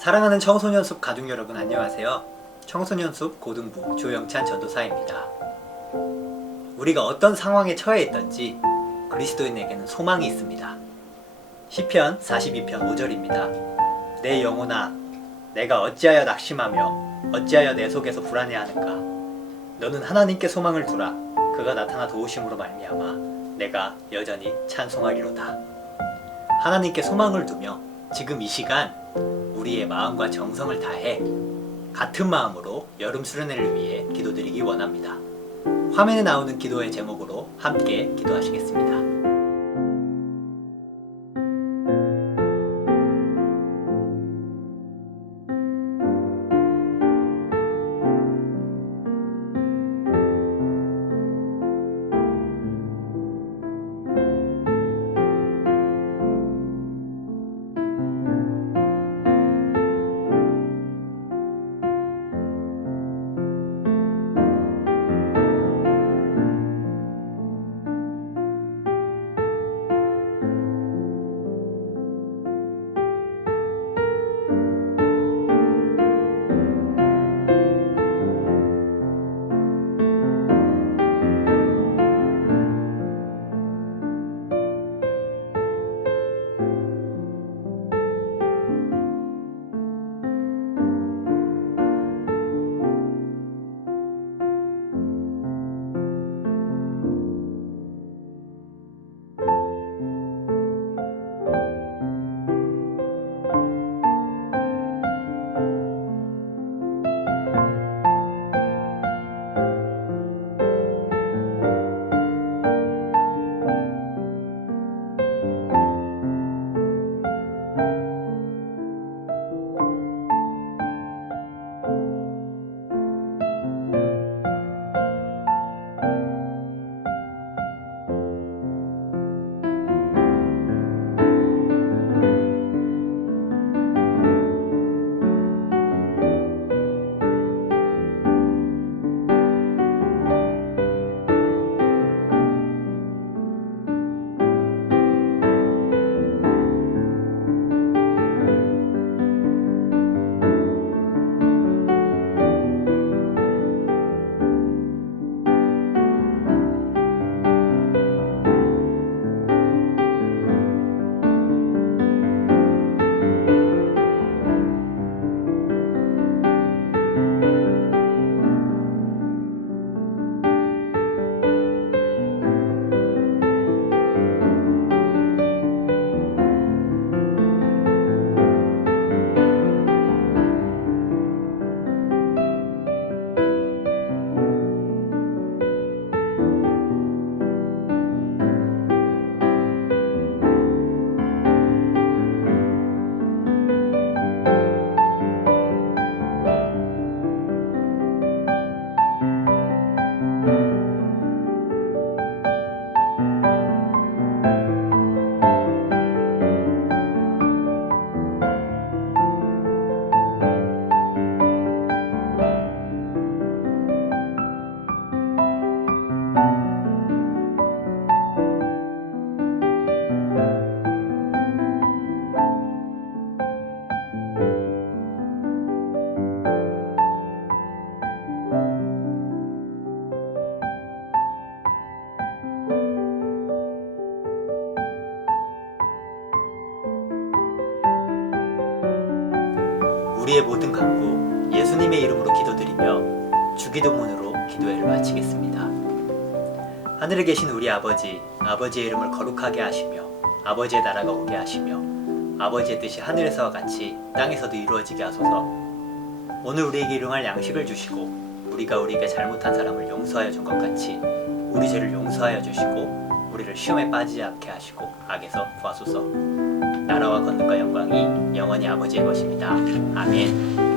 사랑하는 청소년숲 가족 여러분 안녕하세요. 청소년숲 고등부 조영찬 전도사입니다. 우리가 어떤 상황에 처해 있든지 그리스도인에게는 소망이 있습니다. 시편 42편 5절입니다. 내 영혼아, 내가 어찌하여 낙심하며 어찌하여 내 속에서 불안해하는가. 너는 하나님께 소망을 두라. 그가 나타나 도우심으로 말미암아 내가 여전히 찬송하리로다. 하나님께 소망을 두며 지금 이 시간 우리의 마음과 정성을 다해 같은 마음으로 여름 수련회를 위해 기도드리기 원합니다. 화면에 나오는 기도의 제목으로 함께 기도하시겠습니다. 우리의 모든 간구 예수님의 이름으로 기도드리며 주기도문으로 기도회를 마치겠습니다. 하늘에 계신 우리 아버지, 아버지의 이름을 거룩하게 하시며 아버지의 나라가 오게 하시며 아버지의 뜻이 하늘에서와 같이 땅에서도 이루어지게 하소서. 오늘 우리에게 일용할 양식을 주시고 우리가 우리에게 잘못한 사람을 용서하여 준 것 같이 우리 죄를 용서하여 주시고 우리를 시험에 빠지지 않게 하시고 악에서 구하소서. 나라와 권능과 영광이 영원히 아버지의 것입니다. 아멘.